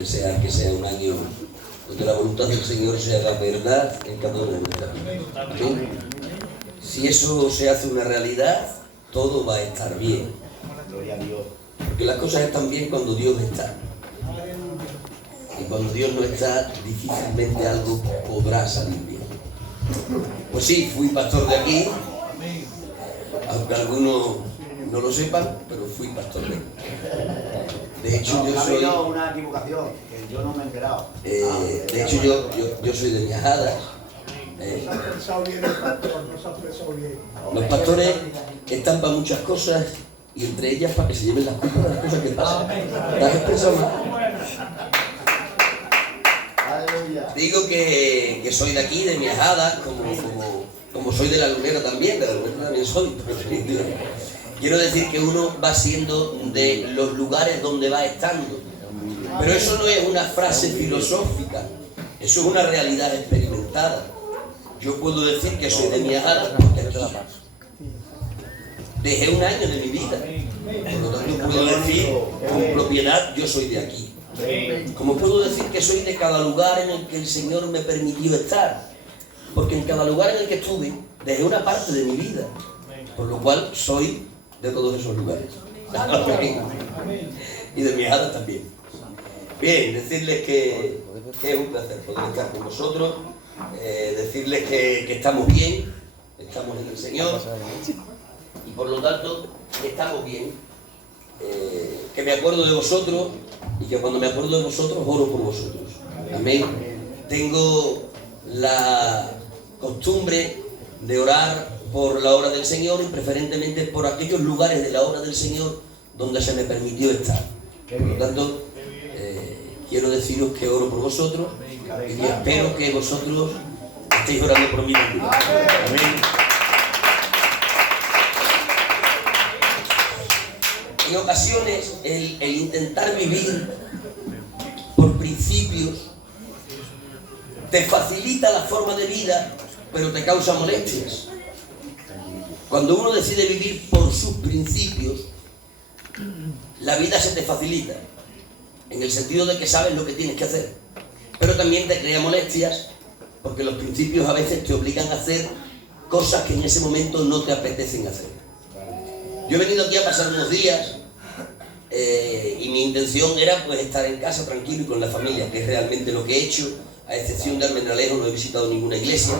Que sea un año donde la voluntad del Señor se haga verdad en cada uno de nuestras vidas. ¿Sí? Si eso se hace una realidad, todo va a estar bien. Gloria a Dios. Porque las cosas están bien cuando Dios está. Y cuando Dios no está, difícilmente algo podrá salir bien. Pues sí, fui pastor de aquí, aunque algunos no lo sepan, pero fui pastor de aquí. De hecho, yo soy... Ha habido una equivocación, que yo no me he enterado. De hecho, yo soy de Miajadas. No se ha expresado bien el pastor, no se ha expresado bien. Los pastores están para muchas cosas y entre ellas para que se lleven las culpas de las cosas que pasan. ¿Te has expresado mal? Aleluya. Digo que soy de aquí, de Miajadas, como soy de La Lunera también, de La Lunera también soy. Quiero decir que uno va siendo de los lugares donde va estando. Pero eso no es una frase filosófica, eso es una realidad experimentada. Yo puedo decir que soy de Miajadas porque aquí dejé un año de mi vida. Por lo tanto, puedo decir con propiedad, yo soy de aquí. Como puedo decir que soy de cada lugar en el que el Señor me permitió estar. Porque en cada lugar en el que estuve, dejé una parte de mi vida. Por lo cual, soy de todos esos lugares. Y de Miajadas también. Bien, decirles que es un placer poder estar con vosotros. Decirles que estamos bien, estamos en el Señor. Y por lo tanto, estamos bien. Que me acuerdo de vosotros y que cuando me acuerdo de vosotros, oro por vosotros. Amén. Tengo la costumbre de orar por la obra del Señor y preferentemente por aquellos lugares de la obra del Señor donde se me permitió estar. Por lo tanto, quiero deciros que oro por vosotros y espero que vosotros estéis orando por mí también. Amén. En ocasiones, el intentar vivir por principios te facilita la forma de vida, pero te causa molestias. Cuando uno decide vivir por sus principios, la vida se te facilita, en el sentido de que sabes lo que tienes que hacer, pero también te crea molestias, porque los principios a veces te obligan a hacer cosas que en ese momento no te apetecen hacer. Yo he venido aquí a pasar unos días y mi intención era pues estar en casa tranquilo y con la familia, que es realmente lo que he hecho. A excepción de Almendralejo, no he visitado ninguna iglesia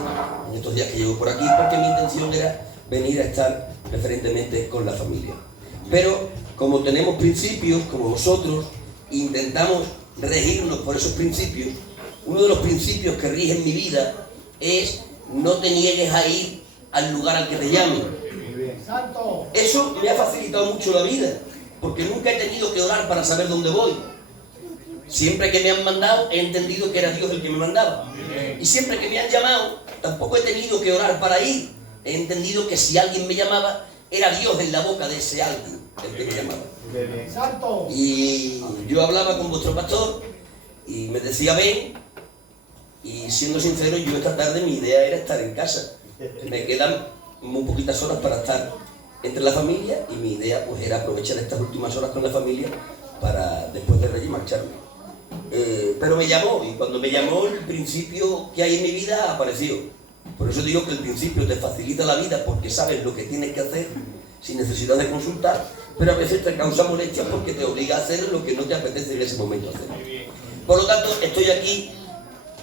en estos días que llevo por aquí, porque mi intención era venir a estar preferentemente con la familia. Pero como tenemos principios, como vosotros, intentamos regirnos por esos principios. Uno de los principios que rigen mi vida es: no te niegues a ir al lugar al que te llamen. Eso me ha facilitado mucho la vida, porque nunca he tenido que orar para saber dónde voy. Siempre que me han mandado, he entendido que era Dios el que me mandaba. Y siempre que me han llamado, tampoco he tenido que orar para ir. He entendido que si alguien me llamaba, era Dios en la boca de ese alguien el que me llamaba. Y yo hablaba con vuestro pastor y me decía ven. Y siendo sincero, yo esta tarde mi idea era estar en casa. Me quedan muy poquitas horas para estar entre la familia y mi idea pues era aprovechar estas últimas horas con la familia para después de Reyes marcharme. Pero me llamó, y cuando me llamó, el principio que hay en mi vida apareció. Por eso digo que el principio te facilita la vida porque sabes lo que tienes que hacer sin necesidad de consultar, pero a veces te causa molestias porque te obliga a hacer lo que no te apetece en ese momento hacer. Por lo tanto, estoy aquí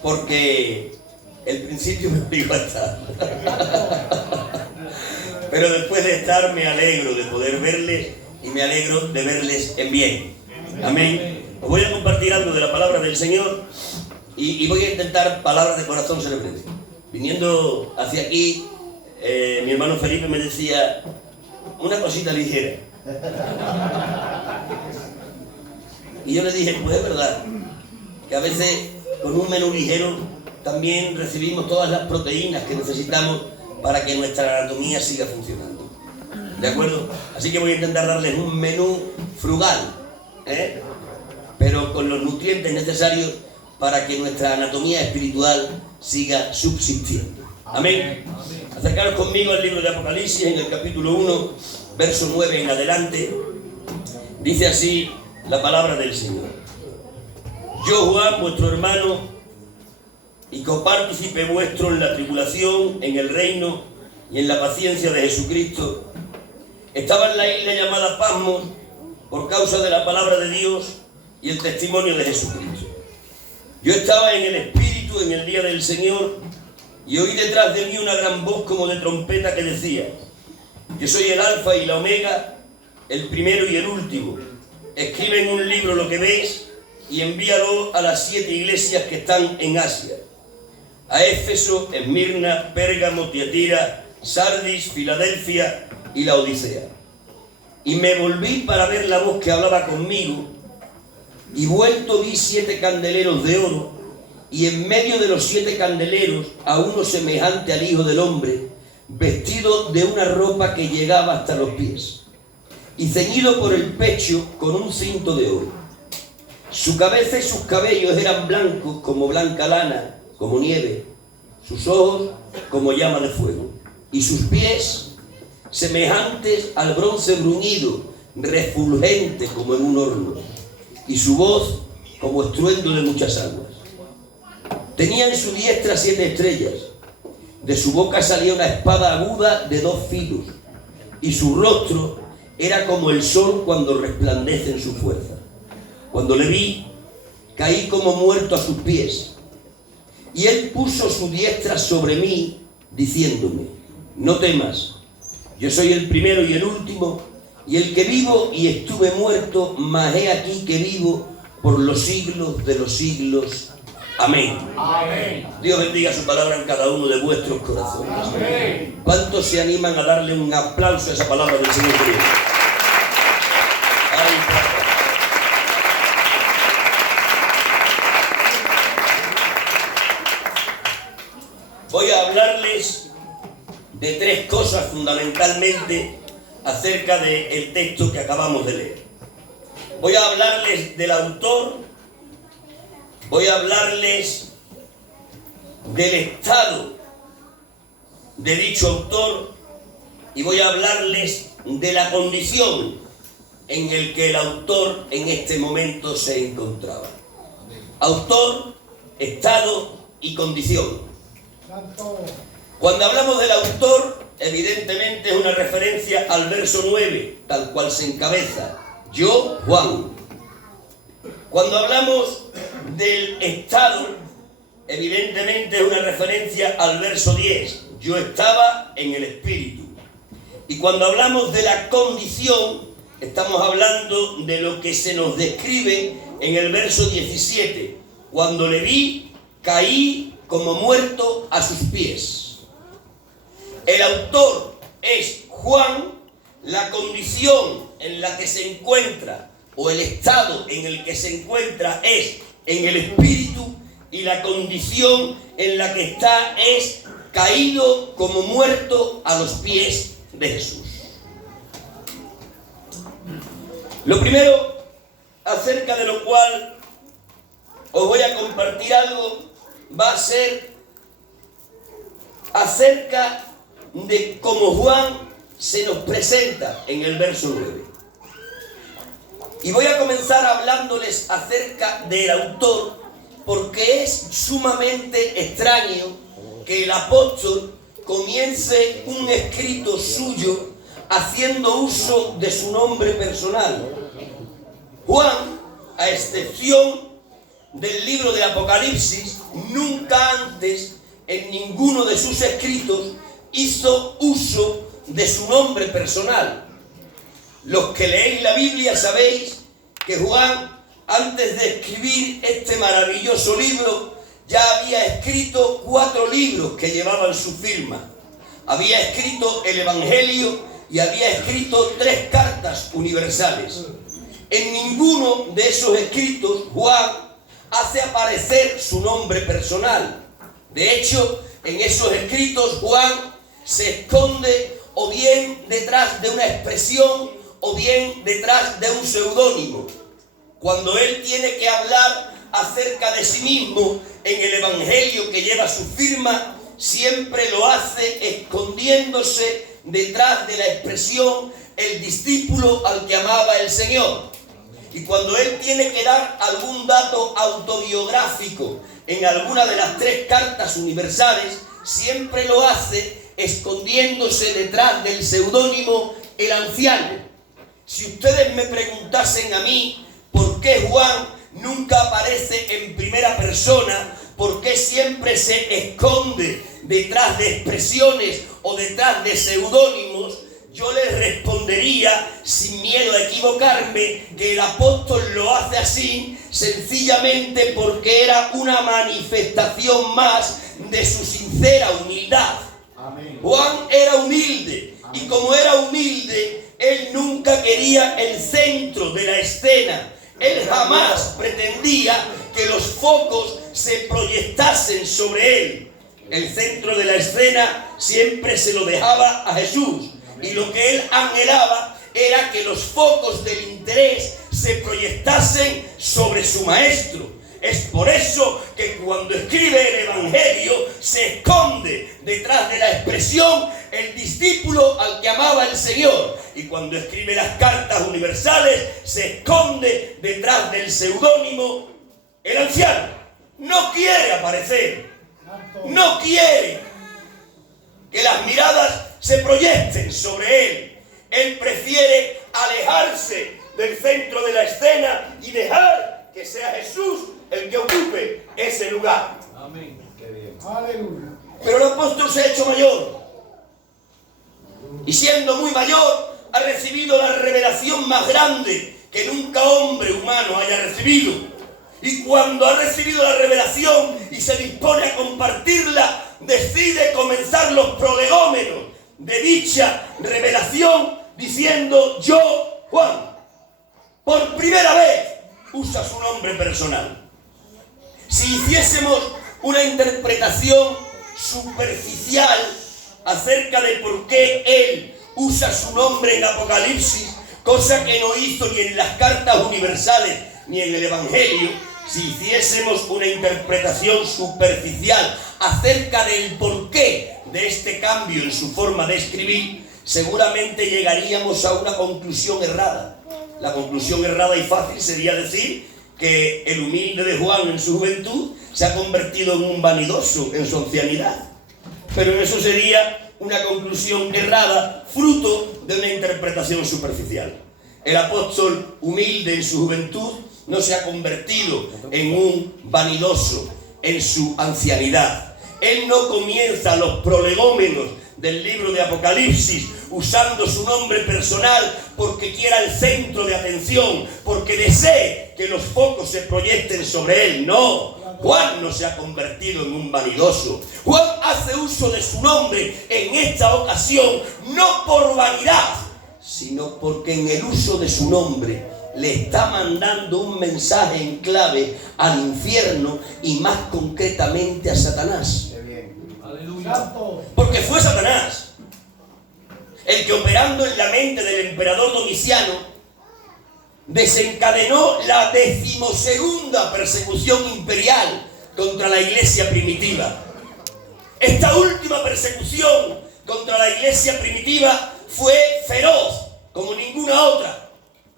porque el principio me obligó a estar. Pero después de estar me alegro de poder verles y me alegro de verles en bien. Amén. Os voy a compartir algo de la palabra del Señor y voy a intentar palabras de corazón celebrante. Viniendo hacia aquí, mi hermano Felipe me decía una cosita ligera. Y yo le dije, pues es verdad, que a veces con un menú ligero también recibimos todas las proteínas que necesitamos para que nuestra anatomía siga funcionando. ¿De acuerdo? Así que voy a intentar darles un menú frugal, pero con los nutrientes necesarios para que nuestra anatomía espiritual siga subsistiendo. Amén. Acercaros conmigo al libro de Apocalipsis, en el capítulo 1, verso 9 en adelante. Dice así la palabra del Señor. Yo, Juan, vuestro hermano, y copartícipe vuestro en la tribulación, en el reino y en la paciencia de Jesucristo, estaba en la isla llamada Patmos por causa de la palabra de Dios y el testimonio de Jesucristo. Yo estaba en el Espíritu en el día del Señor y oí detrás de mí una gran voz como de trompeta que decía: yo soy el Alfa y la Omega, el primero y el último. Escribe en un libro lo que ves y envíalo a las 7 iglesias que están en Asia: a Éfeso, Esmirna, Pérgamo, Tiatira, Sardis, Filadelfia y la Odisea. Y me volví para ver la voz que hablaba conmigo, y vuelto vi 7 candeleros de oro, y en medio de los 7 candeleros a uno semejante al Hijo del Hombre, vestido de una ropa que llegaba hasta los pies, y ceñido por el pecho con un cinto de oro. Su cabeza y sus cabellos eran blancos como blanca lana, como nieve, sus ojos como llama de fuego, y sus pies semejantes al bronce bruñido, refulgente como en un horno, y su voz como estruendo de muchas aguas. Tenía en su diestra 7 estrellas, de su boca salía una espada aguda de 2 filos, y su rostro era como el sol cuando resplandece en su fuerza. Cuando le vi, caí como muerto a sus pies, y él puso su diestra sobre mí, diciéndome: no temas, yo soy el primero y el último, y el que vivo y estuve muerto, mas he aquí que vivo por los siglos de los siglos. Amén. Amén. Dios bendiga su palabra en cada uno de vuestros corazones. Amén. ¿Cuántos se animan a darle un aplauso a esa palabra del Señor Cristo? Ay, voy a hablarles de 3 cosas fundamentalmente acerca del texto que acabamos de leer. Voy a hablarles del autor, voy a hablarles del estado de dicho autor y voy a hablarles de la condición en el que el autor en este momento se encontraba. Autor, estado y condición. Cuando hablamos del autor, evidentemente es una referencia al verso 9, tal cual se encabeza: yo, Juan. Cuando hablamos del estado, evidentemente es una referencia al verso 10, yo estaba en el Espíritu. Y cuando hablamos de la condición, estamos hablando de lo que se nos describe en el verso 17, cuando le vi, caí como muerto a sus pies. El autor es Juan, la condición en la que se encuentra, o el estado en el que se encuentra, es en el Espíritu, y la condición en la que está es caído como muerto a los pies de Jesús. Lo primero acerca de lo cual os voy a compartir algo va a ser acerca de cómo Juan se nos presenta en el verso 9. Y voy a comenzar hablándoles acerca del autor, porque es sumamente extraño que el apóstol comience un escrito suyo haciendo uso de su nombre personal. Juan, a excepción del libro de Apocalipsis, nunca antes en ninguno de sus escritos hizo uso de su nombre personal. Los que leéis la Biblia sabéis que Juan, antes de escribir este maravilloso libro, ya había escrito 4 libros que llevaban su firma. Había escrito el Evangelio y había escrito 3 cartas universales. En ninguno de esos escritos Juan hace aparecer su nombre personal. De hecho, en esos escritos Juan se esconde o bien detrás de una expresión o bien detrás de un seudónimo. Cuando él tiene que hablar acerca de sí mismo en el Evangelio que lleva su firma, siempre lo hace escondiéndose detrás de la expresión el discípulo al que amaba el Señor. Y cuando él tiene que dar algún dato autobiográfico en alguna de las 3 cartas universales, siempre lo hace escondiéndose detrás del seudónimo el anciano. Si ustedes me preguntasen a mí por qué Juan nunca aparece en primera persona, por qué siempre se esconde detrás de expresiones o detrás de seudónimos, yo les respondería, sin miedo a equivocarme, que el apóstol lo hace así sencillamente porque era una manifestación más de su sincera humildad. Amén. Juan era humilde, y como era humilde, él nunca quería el centro de la escena. Él jamás pretendía que los focos se proyectasen sobre él. El centro de la escena siempre se lo dejaba a Jesús. Y lo que él anhelaba era que los focos del interés se proyectasen sobre su maestro. Es por eso que cuando escribe el Evangelio se esconde detrás de la expresión el discípulo al que amaba el Señor. Y cuando escribe las cartas universales se esconde detrás del seudónimo el anciano. No quiere aparecer. No quiere que las miradas se proyecten sobre él. Él prefiere alejarse del centro de la escena y dejar que sea Jesús el que ocupe ese lugar. Amén. Qué bien. Aleluya. Pero el apóstol se ha hecho mayor. Y siendo muy mayor, ha recibido la revelación más grande que nunca hombre humano haya recibido. Y cuando ha recibido la revelación y se dispone a compartirla, decide comenzar los prolegómenos de dicha revelación diciendo: yo, Juan, por primera vez usa su nombre personal. Si hiciésemos una interpretación superficial acerca de por qué él usa su nombre en Apocalipsis, cosa que no hizo ni en las cartas universales ni en el Evangelio, si hiciésemos una interpretación superficial acerca del porqué de este cambio en su forma de escribir, seguramente llegaríamos a una conclusión errada. La conclusión errada y fácil sería decir que el humilde de Juan en su juventud se ha convertido en un vanidoso en su ancianidad. Pero eso sería una conclusión errada, fruto de una interpretación superficial. El apóstol humilde en su juventud no se ha convertido en un vanidoso en su ancianidad. Él no comienza los prolegómenos del libro de Apocalipsis usando su nombre personal porque quiera el centro de atención, porque desee que los focos se proyecten sobre él. No, Juan no se ha convertido en un vanidoso. Juan hace uso de su nombre en esta ocasión no por vanidad, sino porque en el uso de su nombre le está mandando un mensaje en clave al infierno y más concretamente a Satanás. Qué bien. Aleluya. Porque fue Satanás el que, operando en la mente del emperador Domiciano, desencadenó la 12ª persecución imperial contra la iglesia primitiva. Esta última persecución contra la iglesia primitiva fue feroz como ninguna otra.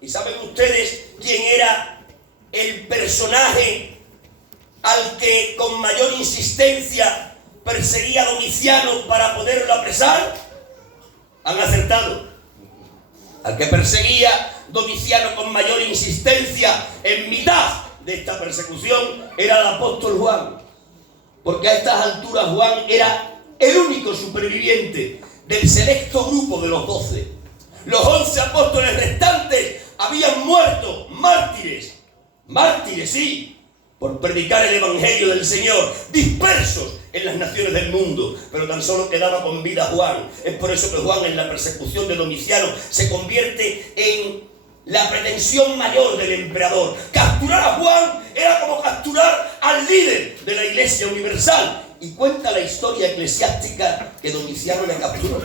¿Y saben ustedes quién era el personaje al que con mayor insistencia perseguía Domiciano para poderlo apresar? Han acertado. Al que perseguía Domiciano con mayor insistencia en mitad de esta persecución era el apóstol Juan. Porque a estas alturas Juan era el único superviviente del selecto grupo de los 12. Los 11 apóstoles restantes habían muerto mártires, sí, por predicar el evangelio del Señor, dispersos en las naciones del mundo, pero tan solo quedaba con vida Juan. Es por eso que Juan, en la persecución de Domiciano, se convierte en la pretensión mayor del emperador. Capturar a Juan era como capturar al líder de la iglesia universal. Y cuenta la historia eclesiástica que Domiciano le capturó.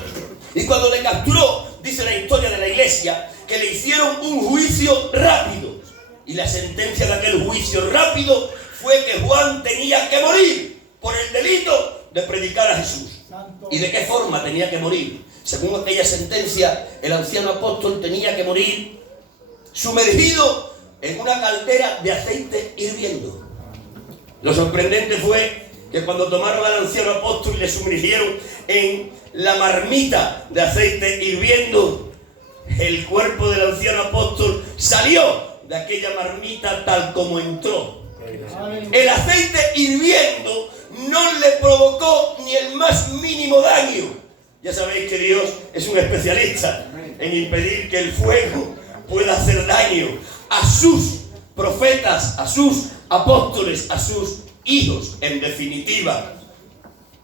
Y cuando le capturó, dice la historia de la iglesia, que le hicieron un juicio rápido. Y la sentencia de aquel juicio rápido fue que Juan tenía que morir por el delito de predicar a Jesús. ¿Y de qué forma tenía que morir? Según aquella sentencia, el anciano apóstol tenía que morir sumergido en una caldera de aceite hirviendo. Lo sorprendente fue que cuando tomaron al anciano apóstol y le sumergieron en la marmita de aceite hirviendo, el cuerpo del anciano apóstol salió de aquella marmita tal como entró. El aceite hirviendo no le provocó ni el más mínimo daño. Ya sabéis que Dios es un especialista en impedir que el fuego pueda hacer daño a sus profetas, a sus apóstoles, a sus hijos, en definitiva.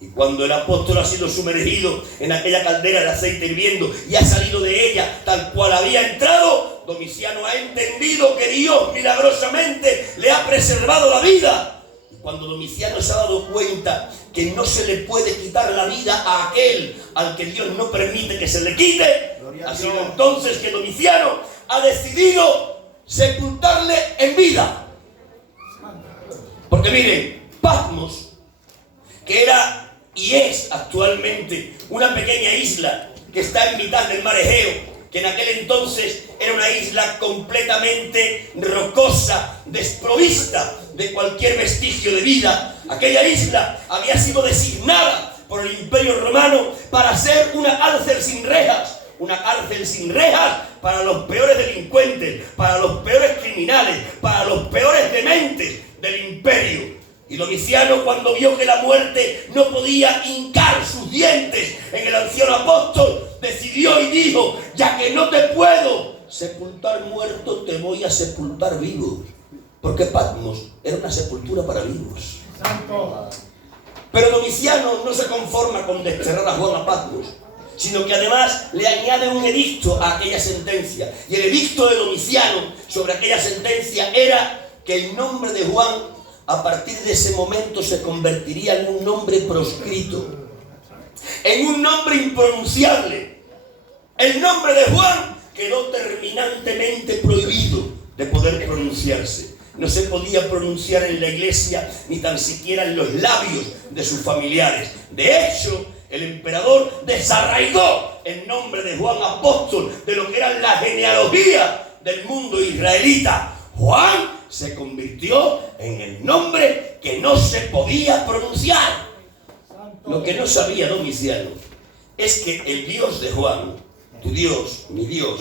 Y cuando el apóstol ha sido sumergido en aquella caldera de aceite hirviendo y ha salido de ella tal cual había entrado, Domiciano ha entendido que Dios milagrosamente le ha preservado la vida. Y cuando Domiciano se ha dado cuenta que no se le puede quitar la vida a aquel al que Dios no permite que se le quite, ha sido entonces que Domiciano ha decidido sepultarle en vida. Porque miren, Patmos, que era y es actualmente una pequeña isla que está en mitad del mar Egeo, que en aquel entonces era una isla completamente rocosa, desprovista de cualquier vestigio de vida. Aquella isla había sido designada por el Imperio Romano para ser una cárcel sin rejas. Una cárcel sin rejas para los peores delincuentes, para los peores criminales, para los peores dementes del imperio. Y Domiciano, cuando vio que la muerte no podía hincar sus dientes en el anciano apóstol, decidió y dijo: ya que no te puedo sepultar muerto, te voy a sepultar vivo. Porque Patmos era una sepultura para vivos. Pero Domiciano no se conforma con desterrar a Juan a Patmos, sino que además le añade un edicto a aquella sentencia. Y el edicto de Domiciano sobre aquella sentencia era que el nombre de Juan, a partir de ese momento, se convertiría en un nombre proscrito, en un nombre impronunciable. El nombre de Juan quedó terminantemente prohibido de poder pronunciarse. No se podía pronunciar en la iglesia, ni tan siquiera en los labios de sus familiares. De hecho, el emperador desarraigó el nombre de Juan apóstol de lo que era la genealogía del mundo israelita. Juan se convirtió en el nombre que no se podía pronunciar. Lo que no sabía Domiciano es que el Dios de Juan, tu Dios, mi Dios,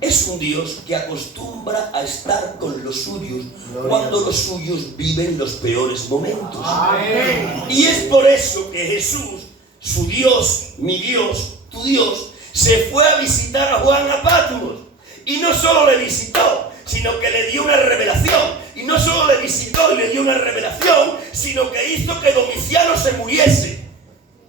es un Dios que acostumbra a estar con los suyos cuando los suyos viven los peores momentos. Y es por eso que Jesús, su Dios, mi Dios, tu Dios, se fue a visitar a Juan a Patmos. Y no solo le visitó, sino que le dio una revelación. Y no solo le visitó y le dio una revelación, sino que hizo que Domiciano se muriese.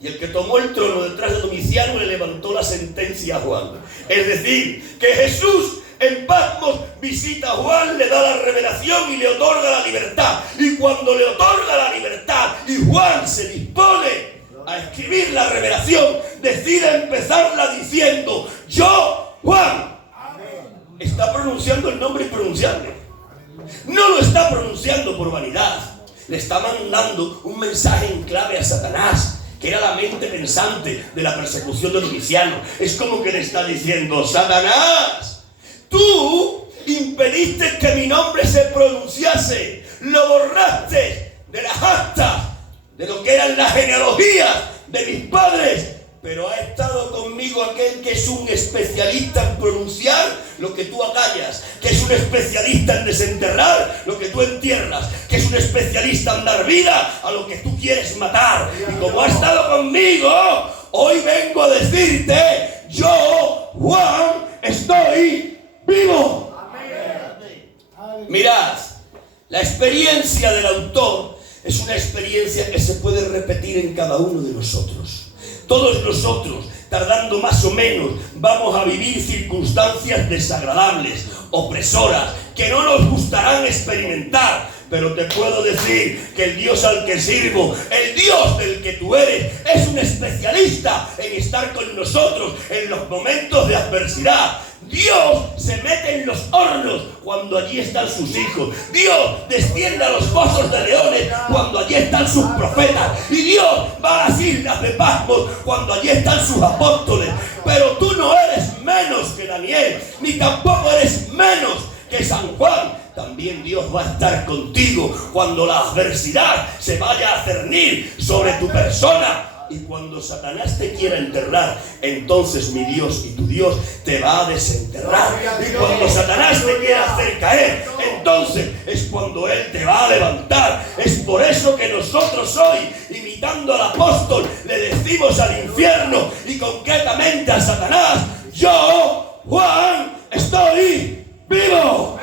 Y el que tomó el trono detrás de Domiciano le levantó la sentencia a Juan. Es decir, que Jesús en Patmos visita a Juan, le da la revelación y le otorga la libertad. Y cuando le otorga la libertad y Juan se dispone a escribir la revelación, decide empezarla diciendo: yo, Juan. Está pronunciando el nombre impronunciable. No lo está pronunciando por vanidad. Le está mandando un mensaje en clave a Satanás, que era la mente pensante de la persecución de Domiciano. Es como que le está diciendo: Satanás, tú impediste que mi nombre se pronunciase, lo borraste de las actas, de lo que eran las genealogías de mis padres, pero ha estado conmigo aquel que es un especialista en pronunciar lo que tú acallas, que es un especialista en desenterrar lo que tú entierras, que es un especialista en dar vida a lo que tú quieres matar. Y como ha estado conmigo, hoy vengo a decirte: yo, Juan, estoy vivo. Mirad, la experiencia del autor es una experiencia que se puede repetir en cada uno de nosotros. Todos nosotros, tardando más o menos, vamos a vivir circunstancias desagradables, opresoras, que no nos gustarán experimentar. Pero te puedo decir que el Dios al que sirvo, el Dios del que tú eres, es un especialista en estar con nosotros en los momentos de adversidad. Dios se mete en los hornos cuando allí están sus hijos. Dios desciende a los fosos de leones cuando allí están sus profetas. Y Dios va a las islas de Patmos cuando allí están sus apóstoles. Pero tú no eres menos que Daniel, ni tampoco eres menos que San Juan. también Dios va a estar contigo cuando la adversidad se vaya a cernir sobre tu persona. Y cuando Satanás te quiera enterrar, entonces mi Dios y tu Dios te va a desenterrar. Y cuando Satanás te quiera hacer caer, entonces es cuando Él te va a levantar. Es por eso que nosotros hoy, imitando al apóstol, le decimos al infierno y concretamente a Satanás: yo, Juan, estoy vivo.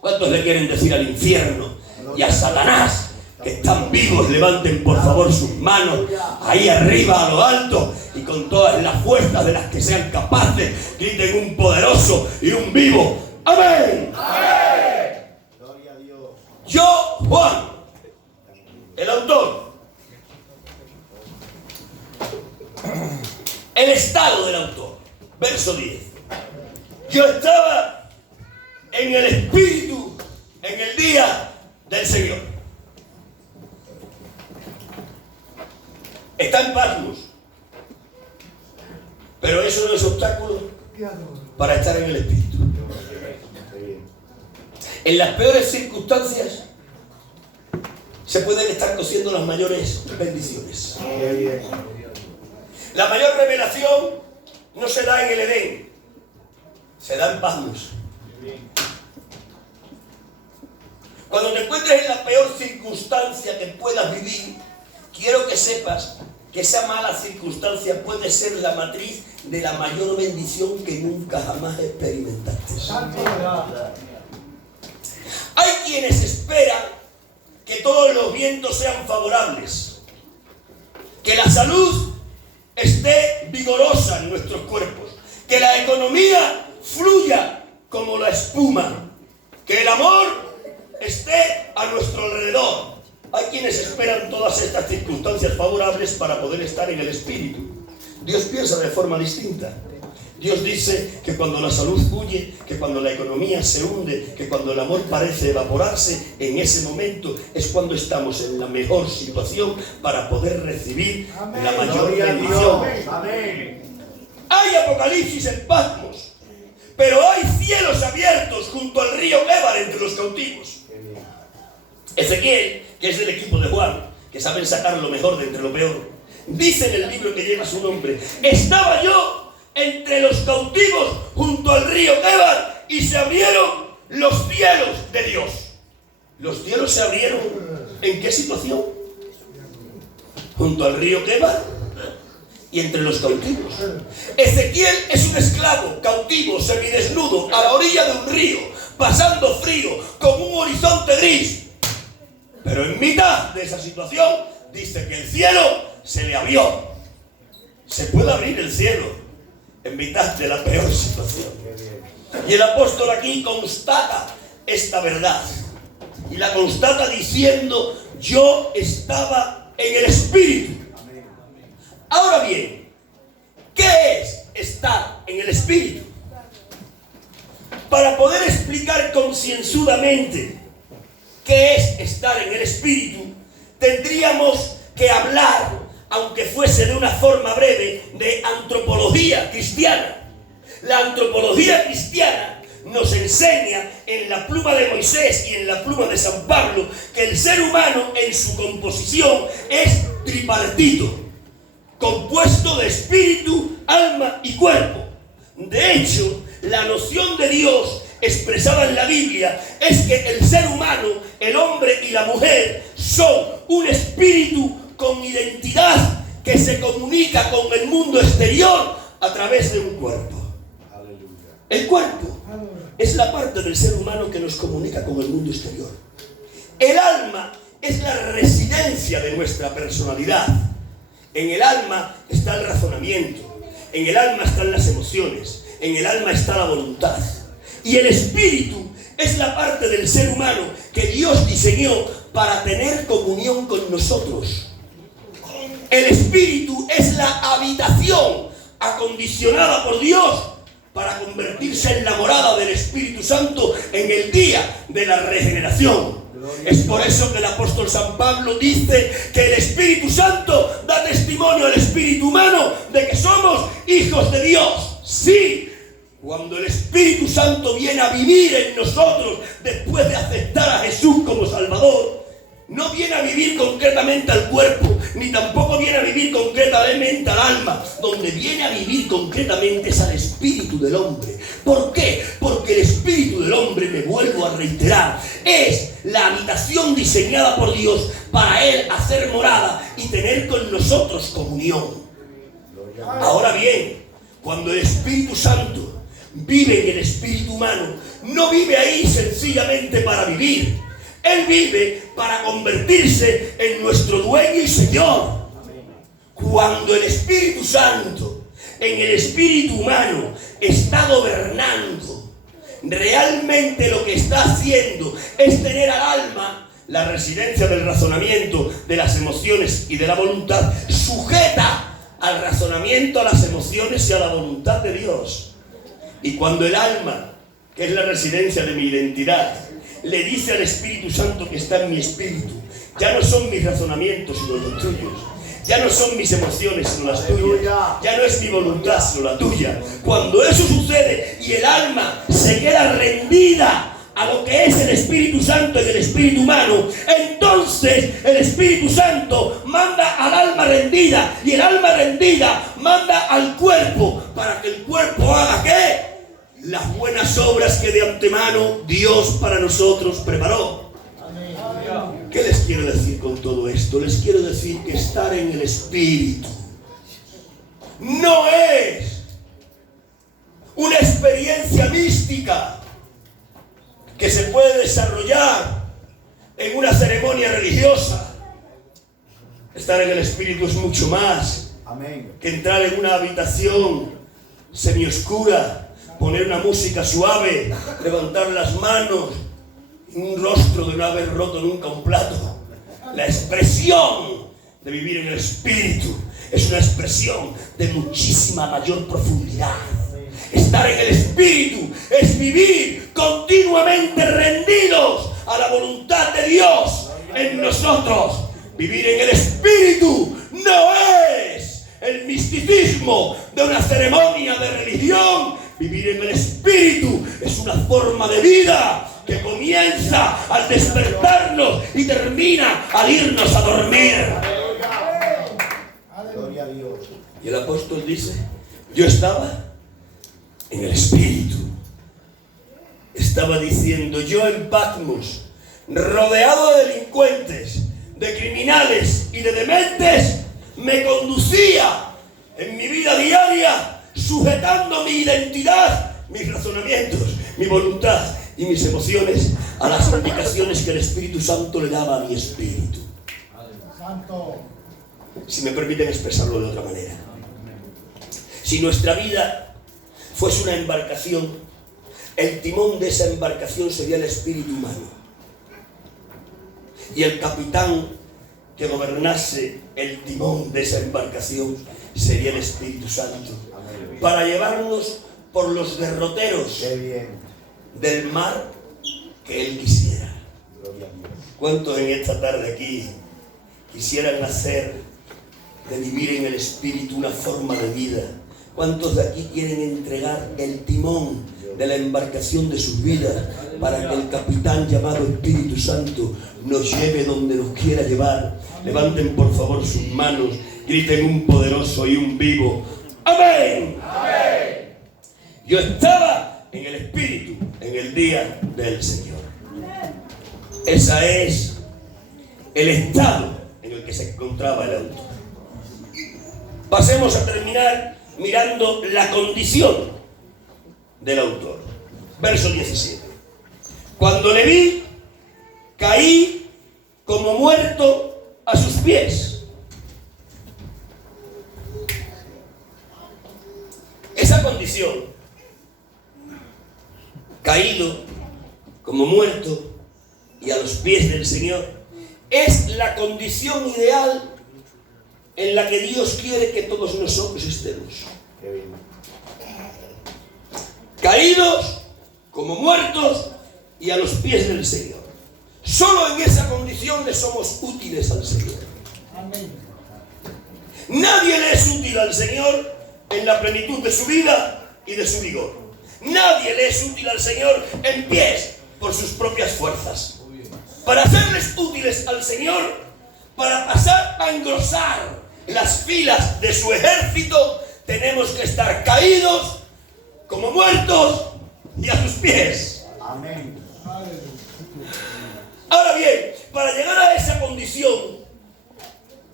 ¿Cuántos le quieren decir al infierno y a Satanás que están vivos? Levanten por favor sus manos ahí arriba a lo alto y con todas las fuerzas de las que sean capaces griten un poderoso y un vivo amén. Gloria a Dios. Yo, Juan, el autor, el estado del autor, verso 10. Yo estaba en el Espíritu en el día del Señor. Está en Patmos, pero eso no es obstáculo para estar en el Espíritu. En las peores circunstancias se pueden estar cosiendo las mayores bendiciones. La mayor revelación no se da en el Edén, se da en Patmos. Cuando te encuentres en la peor circunstancia que puedas vivir, quiero que sepas que esa mala circunstancia puede ser la matriz de la mayor bendición que nunca jamás experimentaste. Hay quienes esperan que todos los vientos sean favorables, que la salud esté vigorosa en nuestros cuerpos, que la economía fluya como la espuma, que el amor esté a nuestro alrededor. Hay quienes esperan todas estas circunstancias favorables para poder estar en el Espíritu. Dios piensa de forma distinta. Dios dice que cuando la salud huye, que cuando la economía se hunde, que cuando el amor parece evaporarse, en ese momento es cuando estamos en la mejor situación para poder recibir la mayor bendición. Hay apocalipsis en Patmos, pero hay cielos abiertos junto al río Quebar entre los cautivos. Ezequiel, que es del equipo de Juan, que saben sacar lo mejor de entre lo peor, dice en el libro que lleva su nombre: estaba yo entre los cautivos junto al río Quebar y se abrieron los cielos de Dios. ¿Los cielos se abrieron en qué situación? Junto al río Quebar y entre los cautivos. Ezequiel es un esclavo, cautivo, semidesnudo, a la orilla de un río, pasando frío, con un horizonte gris. Pero en mitad de esa situación dice que el cielo se le abrió. Se puede abrir el cielo en mitad de la peor situación. Y el apóstol aquí constata esta verdad. Y la constata diciendo: yo estaba en el Espíritu. Ahora bien, ¿qué es estar en el Espíritu? Para poder explicar concienzudamente qué es estar en el Espíritu, tendríamos que hablar, aunque fuese de una forma breve, de antropología cristiana. La antropología cristiana nos enseña en la pluma de Moisés y en la pluma de San Pablo que el ser humano en su composición es tripartito, compuesto de espíritu, alma y cuerpo. De hecho, la noción de Dios expresada en la Biblia es que el ser humano, el hombre y la mujer, son un espíritu con identidad que se comunica con el mundo exterior a través de un cuerpo. El cuerpo es la parte del ser humano que nos comunica con el mundo exterior. El alma es la residencia de nuestra personalidad. En el alma está el razonamiento, en el alma están las emociones, en el alma está la voluntad. Y el espíritu es la parte del ser humano que Dios diseñó para tener comunión con nosotros. El espíritu es la habitación acondicionada por Dios para convertirse en la morada del Espíritu Santo en el día de la regeneración. Es por eso que el apóstol San Pablo dice que el Espíritu Santo da testimonio al espíritu humano de que somos hijos de Dios. Sí, Cuando el Espíritu Santo viene a vivir en nosotros después de aceptar a Jesús como Salvador, no viene a vivir concretamente al cuerpo, ni tampoco viene a vivir concretamente al alma. Donde viene a vivir concretamente es al espíritu del hombre. ¿Por qué? Porque el espíritu del hombre, me vuelvo a reiterar, es la habitación diseñada por Dios para Él hacer morada y tener con nosotros comunión. Ahora bien, cuando el Espíritu Santo vive en el espíritu humano, no vive ahí sencillamente para vivir. Él vive para convertirse en nuestro dueño y Señor. Cuando el Espíritu Santo en el espíritu humano está gobernando, realmente lo que está haciendo es tener al alma, la residencia del razonamiento, de las emociones y de la voluntad, sujeta al razonamiento, a las emociones y a la voluntad de Dios. Y cuando el alma, que es la residencia de mi identidad, le dice al Espíritu Santo que está en mi espíritu, ya no son mis razonamientos sino los tuyos, ya no son mis emociones sino las tuyas, ya no es mi voluntad sino la tuya. Cuando eso sucede y el alma se queda rendida a lo que es el Espíritu Santo en el espíritu humano, entonces el Espíritu Santo manda al alma rendida y el alma rendida manda al cuerpo para que el cuerpo haga ¿qué? Las buenas obras que de antemano Dios para nosotros preparó. ¿Qué les quiero decir con todo esto? Les quiero decir que estar en el Espíritu no es una experiencia mística que se puede desarrollar en una ceremonia religiosa. Estar en el Espíritu es mucho más que entrar en una habitación semioscura, poner una música suave, levantar las manos, un rostro de no haber roto nunca un plato. La expresión de vivir en el Espíritu es una expresión de muchísima mayor profundidad. Estar en el Espíritu es vivir continuamente rendidos a la voluntad de Dios en nosotros. Vivir en el Espíritu no es el misticismo de una ceremonia de religión. Vivir en el Espíritu es una forma de vida que comienza al despertarnos y termina al irnos a dormir. Gloria a Dios. Y el apóstol dice, yo estaba en el Espíritu. Estaba diciendo, yo en Patmos, rodeado de delincuentes, de criminales y de dementes, me conducía en mi vida diaria, sujetando mi identidad, mis razonamientos, mi voluntad y mis emociones a las indicaciones que el Espíritu Santo le daba a mi espíritu. Si me permiten expresarlo de otra manera, si nuestra vida fuese una embarcación, el timón de esa embarcación sería el espíritu humano, y el capitán que gobernase el timón de esa embarcación sería el Espíritu Santo, para llevarnos por los derroteros del mar que Él quisiera. ¿Cuántos en esta tarde aquí quisieran hacer de vivir en el Espíritu una forma de vida? ¿Cuántos de aquí quieren entregar el timón de la embarcación de sus vidas para que el capitán llamado Espíritu Santo nos lleve donde nos quiera llevar? Levanten por favor sus manos, griten un poderoso y un vivo ¡amén! ¡Amén! Yo estaba en el Espíritu en el día del Señor. Ese es el estado en el que se encontraba el autor. Pasemos a terminar mirando la condición del autor. Verso 17. Cuando le vi, caí como muerto a sus pies. Esa condición, caído como muerto y a los pies del Señor, es la condición ideal en la que Dios quiere que todos nosotros estemos. Caídos como muertos y a los pies del Señor. Solo en esa condición le somos útiles al Señor. Amén. Nadie le es útil al Señor en la plenitud de su vida y de su vigor. Nadie le es útil al Señor en pies por sus propias fuerzas. Para hacerles útiles al Señor, para pasar a engrosar las filas de su ejército, tenemos que estar caídos como muertos y a sus pies. Amén. Ahora bien, para llegar a esa condición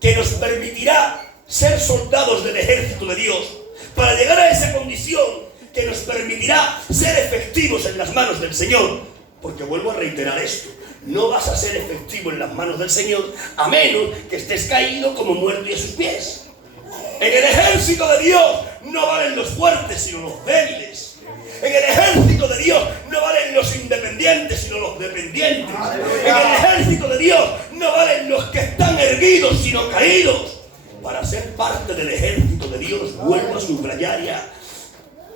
que nos permitirá ser soldados del ejército de Dios, para llegar a esa condición que nos permitirá ser efectivos en las manos del Señor, porque vuelvo a reiterar esto, no vas a ser efectivo en las manos del Señor a menos que estés caído como muerto y a sus pies. En el ejército de Dios no valen los fuertes sino los débiles. En el ejército de Dios no valen los independientes sino los dependientes. En el ejército de Dios no valen los que están erguidos sino caídos. Para ser parte del ejército de Dios, vuelvo a subrayar y a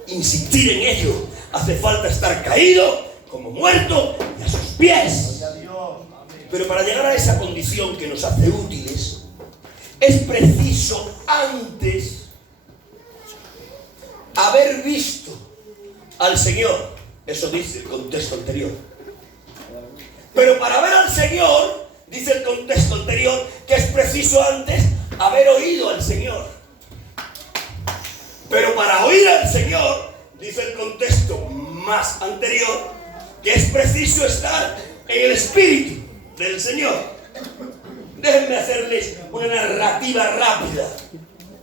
insistir en ello, hace falta estar caído como muerto y a sus pies. Pero para llegar a esa condición que nos hace útiles, es preciso antes haber visto al Señor. Eso dice el contexto anterior. Pero para ver al Señor, dice el contexto anterior, que es preciso antes haber oído al Señor. Pero para oír al Señor, dice el contexto más anterior, que es preciso estar en el Espíritu del Señor. Déjenme hacerles una narrativa rápida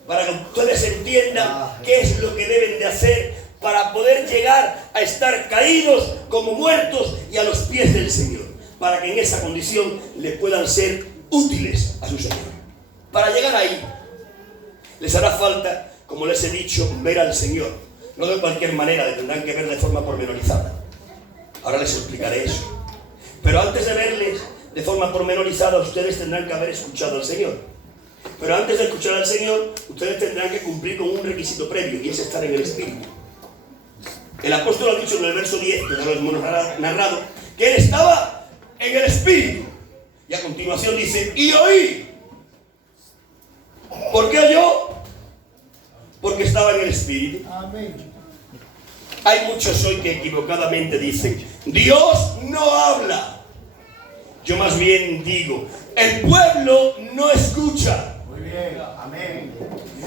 para que ustedes entiendan qué es lo que deben de hacer para poder llegar a estar caídos como muertos y a los pies del Señor, para que en esa condición le puedan ser útiles a su Señor. Para llegar ahí, les hará falta, como les he dicho, ver al Señor. No de cualquier manera, le tendrán que ver de forma pormenorizada. Ahora les explicaré eso. Pero antes de verles de forma pormenorizada, ustedes tendrán que haber escuchado al Señor. Pero antes de escuchar al Señor, ustedes tendrán que cumplir con un requisito previo, y es estar en el Espíritu. El apóstol ha dicho en el verso 10, que ya lo hemos narrado, que él estaba en el Espíritu. Y a continuación dice, y oí. ¿Por qué oyó? Porque estaba en el Espíritu. Amén. Hay muchos hoy que equivocadamente dicen, Dios no habla. Yo más bien digo, el pueblo no escucha. Muy bien. Amén.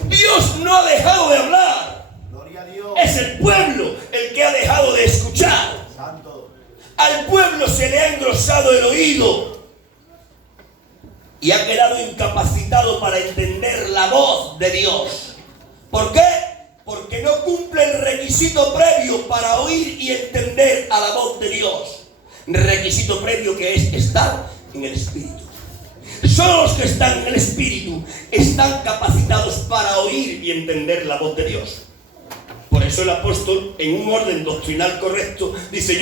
Dios no ha dejado de hablar. Gloria a Dios. Es el pueblo el que ha dejado de escuchar. Santo. Al pueblo se le ha engrosado el oído y ha quedado incapacitado para entender la voz de Dios. ¿Por qué? Porque no cumple el requisito previo para oír y entender a la voz de Dios. Requisito previo que es estar en el Espíritu. Solo los que están en el Espíritu están capacitados para oír y entender la voz de Dios. Por eso el apóstol, en un orden doctrinal correcto, dice: